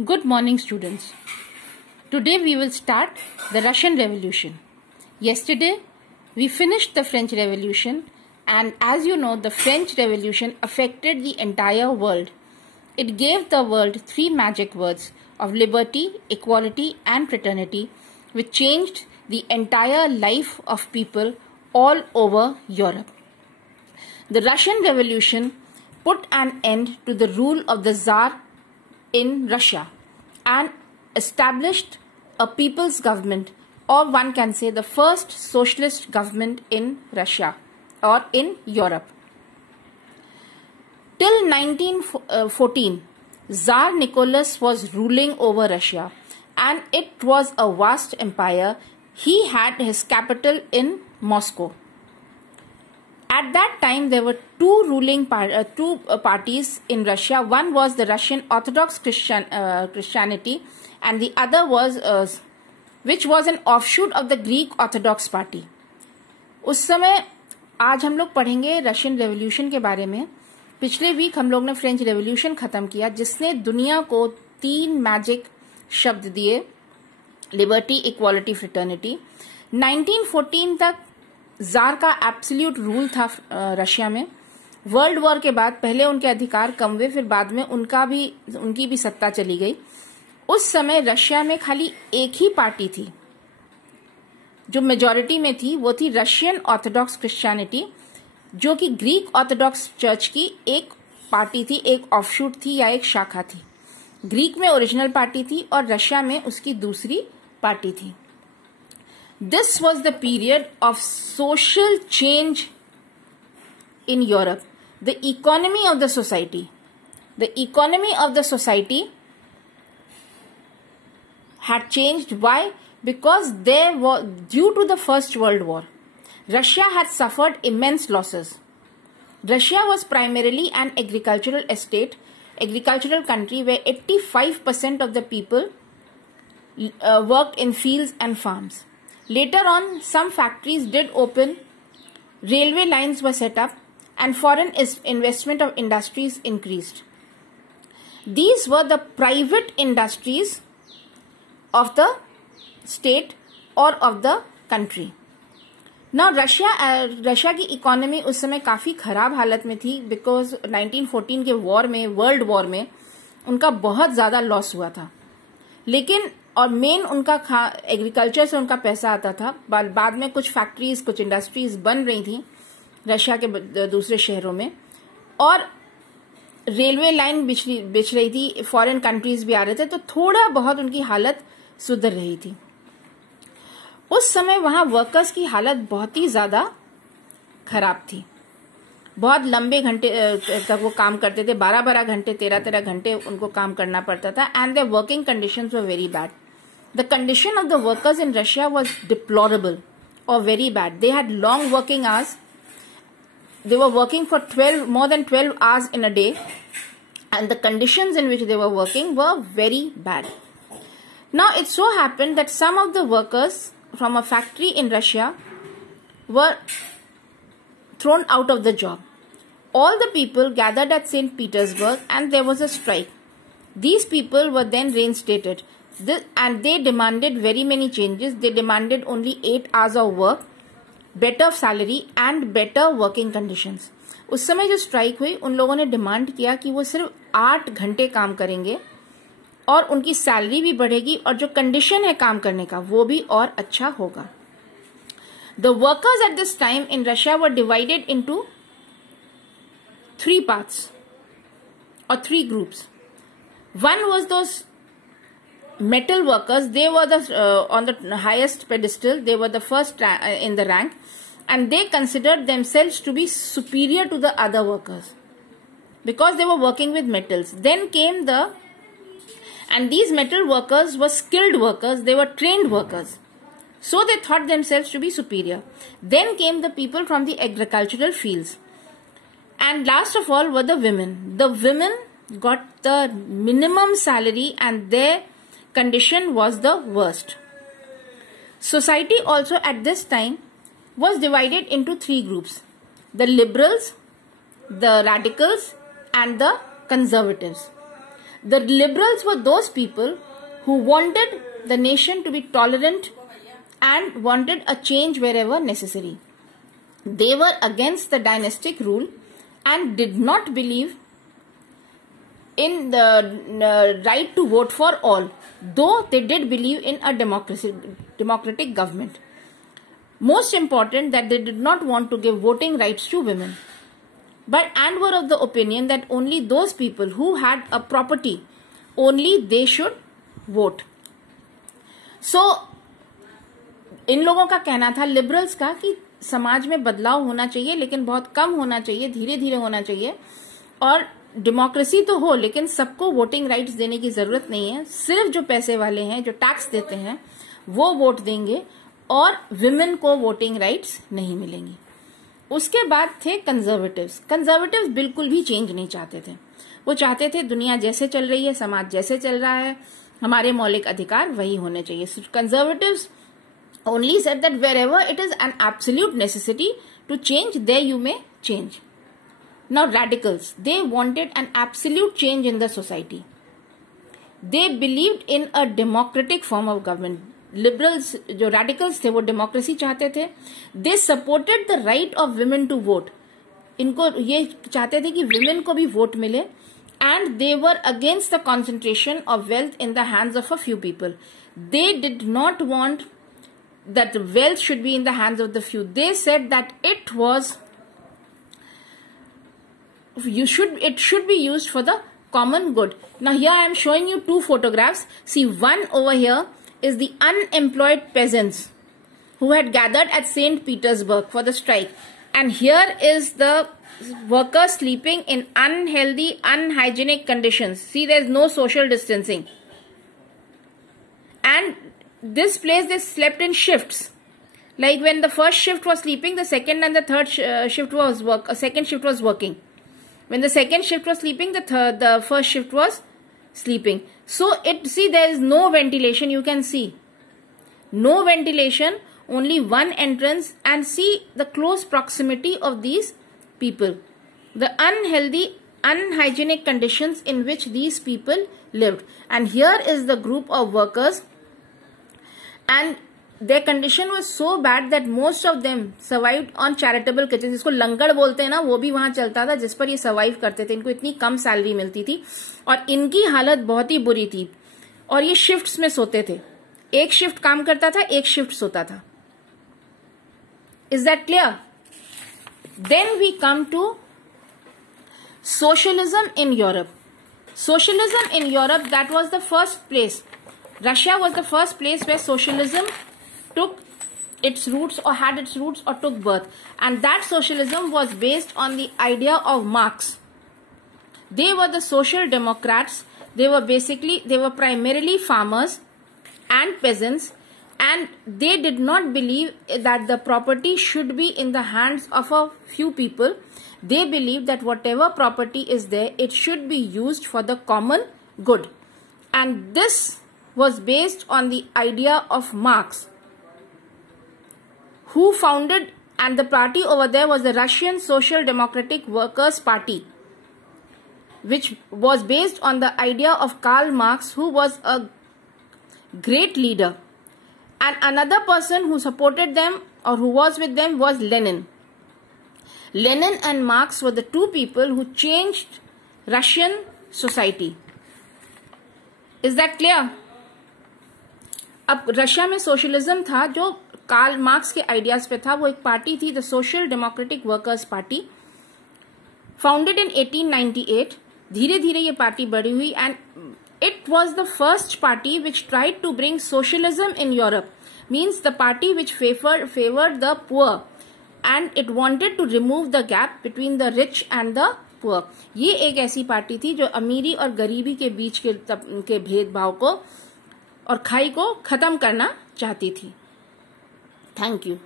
Good morning, students. Today we will start the Russian Revolution. Yesterday we finished the French Revolution, and as you know, the French Revolution affected the entire world. It gave the world three magic words of liberty, equality and fraternity, which changed the entire life of people all over Europe. The Russian Revolution put an end to the rule of the Tsar in Russia and established a people's government, or one can say the first socialist government in Russia or in Europe. Till 1914, Tsar Nicholas was ruling over Russia, and it was a vast empire. He had his capital in Moscow. At that time, there were two parties in Russia. One was the Russian Orthodox Christianity, and the other was which was an offshoot of the Greek Orthodox Party. उस समय आज हम लोग पढ़ेंगे Russian revolution के बारे में. पिछले वीक हम लोग ने फ्रेंच रेवोल्यूशन खत्म किया, जिसने दुनिया को तीन मैजिक शब्द दिए: लिबर्टी, इक्वालिटी, फ्रेटर्निटी. 1914 तक जार का एब्सोल्यूट रूल था रशिया में. वर्ल्ड वॉर के बाद पहले उनके अधिकार कम हुए, फिर बाद में उनकी भी सत्ता चली गई. उस समय रशिया में खाली एक ही पार्टी थी जो मेजॉरिटी में थी, वो थी रशियन ऑर्थोडॉक्स क्रिश्चियनिटी, जो कि ग्रीक ऑर्थोडॉक्स चर्च की एक पार्टी थी, एक ऑफशूट थी या एक शाखा थी. ग्रीक में ओरिजिनल पार्टी थी और रशिया में उसकी दूसरी पार्टी थी. This was the period of social change in Europe. The economy of the society had changed. Why? Because due to the First World War, Russia had suffered immense losses. Russia was primarily an agricultural country where 85% of the people worked in fields and farms. Later on, some factories did open, railway lines were set up, and foreign investment of industries increased. These were the private industries of the state or of the country. Now, Russia की economy उस समय काफी खराब हालत में थी, because 1914 के war में, वर्ल्ड वॉर में, उनका बहुत ज्यादा लॉस हुआ था. लेकिन और मेन उनका एग्रीकल्चर से उनका पैसा आता था. बाद में कुछ फैक्ट्रीज, कुछ इंडस्ट्रीज बन रही थी रशिया के दूसरे शहरों में, और रेलवे लाइन बिछ रही थी, फॉरेन कंट्रीज भी आ रहे थे, तो थोड़ा बहुत उनकी हालत सुधर रही थी. उस समय वहां वर्कर्स की हालत बहुत ही ज्यादा खराब थी. बहुत लंबे घंटे तक वो काम करते थे, 12-12 घंटे, 13-13 घंटे उनको काम करना पड़ता था. And their working conditions were very bad. The condition of the workers in Russia was deplorable or very bad. They had long working hours. They were working for more than 12 hours in a day, and the conditions in which they were working were very bad. Now, it so happened that some of the workers from a factory in Russia were thrown out of the job. All the people gathered at St. Petersburg, and there was a strike. These people were then reinstated. And they demanded very many changes. They demanded only 8 hours of work, better salary and better working conditions. उस समय जो strike हुई, उन लोगों ने demand किया कि वो सिर्फ 8 घंटे काम करेंगे और उनकी सैलरी भी बढ़ेगी, और जो कंडीशन है काम करने का वो भी और अच्छा होगा. The workers at this time in Russia were divided into 3 parts or 3 groups. One was those metal workers. They were on the highest pedestal. They were the first in the rank, and they considered themselves to be superior to the other workers because they were working with metals. Then came and these metal workers were skilled workers. They were trained workers, so they thought themselves to be superior. Then came the people from the agricultural fields, and last of all were the women. The women got the minimum salary, and their condition was the worst. Society also at this time was divided into 3 groups: the liberals, the radicals and the conservatives. The liberals were those people who wanted the nation to be tolerant and wanted a change wherever necessary. They were against the dynastic rule and did not believe in the right to vote for all, though they did believe in a democratic government. Most important, that they did not want to give voting rights to women, and were of the opinion that only those people who had a property, only they should vote. So इन लोगों का कहना था, liberals का, कि समाज में बदलाव होना चाहिए लेकिन बहुत कम होना चाहिए, धीरे धीरे होना चाहिए, और डेमोक्रेसी तो हो लेकिन सबको वोटिंग राइट्स देने की जरूरत नहीं है, सिर्फ जो पैसे वाले हैं, जो टैक्स देते हैं, वो वोट देंगे और विमेन को वोटिंग राइट्स नहीं मिलेंगी. उसके बाद थे कंजर्वेटिव्स. कंजर्वेटिव्स बिल्कुल भी चेंज नहीं चाहते थे. वो चाहते थे दुनिया जैसे चल रही है, समाज जैसे चल रहा है, हमारे मौलिक अधिकार वही होने चाहिए. Conservatives only said that wherever it is an absolute necessity to change, there you may change. Now radicals, they wanted an absolute change in the society. They believed in a democratic form of government. Liberals, जो radicals थे, वो democracy चाहते थे. They supported the right of women to vote. इनको ये चाहते थे कि women को भी vote मिले. And they were against the concentration of wealth in the hands of a few people. They did not want that wealth should be in the hands of the few. They said that it should be used for the common good. Now here I am showing you two photographs. See, one over here is the unemployed peasants who had gathered at St. Petersburg for the strike, and here is the workers sleeping in unhealthy, unhygienic conditions. See, there is no social distancing, and this place they slept in shifts. Like when the first shift was sleeping, the second and the third shift was second shift was working. When the second shift was sleeping, the first shift was sleeping. So see, there is no ventilation. You can see no ventilation, only one entrance, and see the close proximity of these people, the unhealthy, unhygienic conditions in which these people lived. And here is the group of workers. And their condition was so bad that most of them survived on charitable kitchens. जिसको लंगड़ बोलते हैं ना, वो भी वहां चलता था, जिस पर ये सर्वाइव करते थे. इनको इतनी कम सैलरी मिलती थी और इनकी हालत बहुत ही बुरी थी. और ये शिफ्ट्स में सोते थे. एक शिफ्ट काम करता था, एक शिफ्ट सोता था. Is that clear? Then we come to socialism in Europe. Socialism in Europe, that was the first place. Russia was the first place where socialism took its roots or had its roots or took birth. And that socialism was based on the idea of Marx. They were the social democrats. They were primarily farmers and peasants. And they did not believe that the property should be in the hands of a few people. They believed that whatever property is there, it should be used for the common good. And this was based on the idea of Marx, who founded, and the party over there was the Russian Social Democratic Workers' Party, which was based on the idea of Karl Marx, who was a great leader. And another person who supported them or who was with them was Lenin. Lenin and Marx were the two people who changed Russian society. Is that clear? अब Russia में socialism था जो Karl Marx के ideas पे था. वो एक party थी, the social democratic workers party, founded in 1898. धीरे धीरे ये पार्टी बड़ी हुई and it was the first party which tried to bring socialism in Europe. Means the party which favoured the poor and it wanted to remove the gap between the rich and the poor. ये एक ऐसी party थी जो अमीरी और गरीबी के बीच के भेदभाव को और खाई को खत्म करना चाहती थी. Thank you.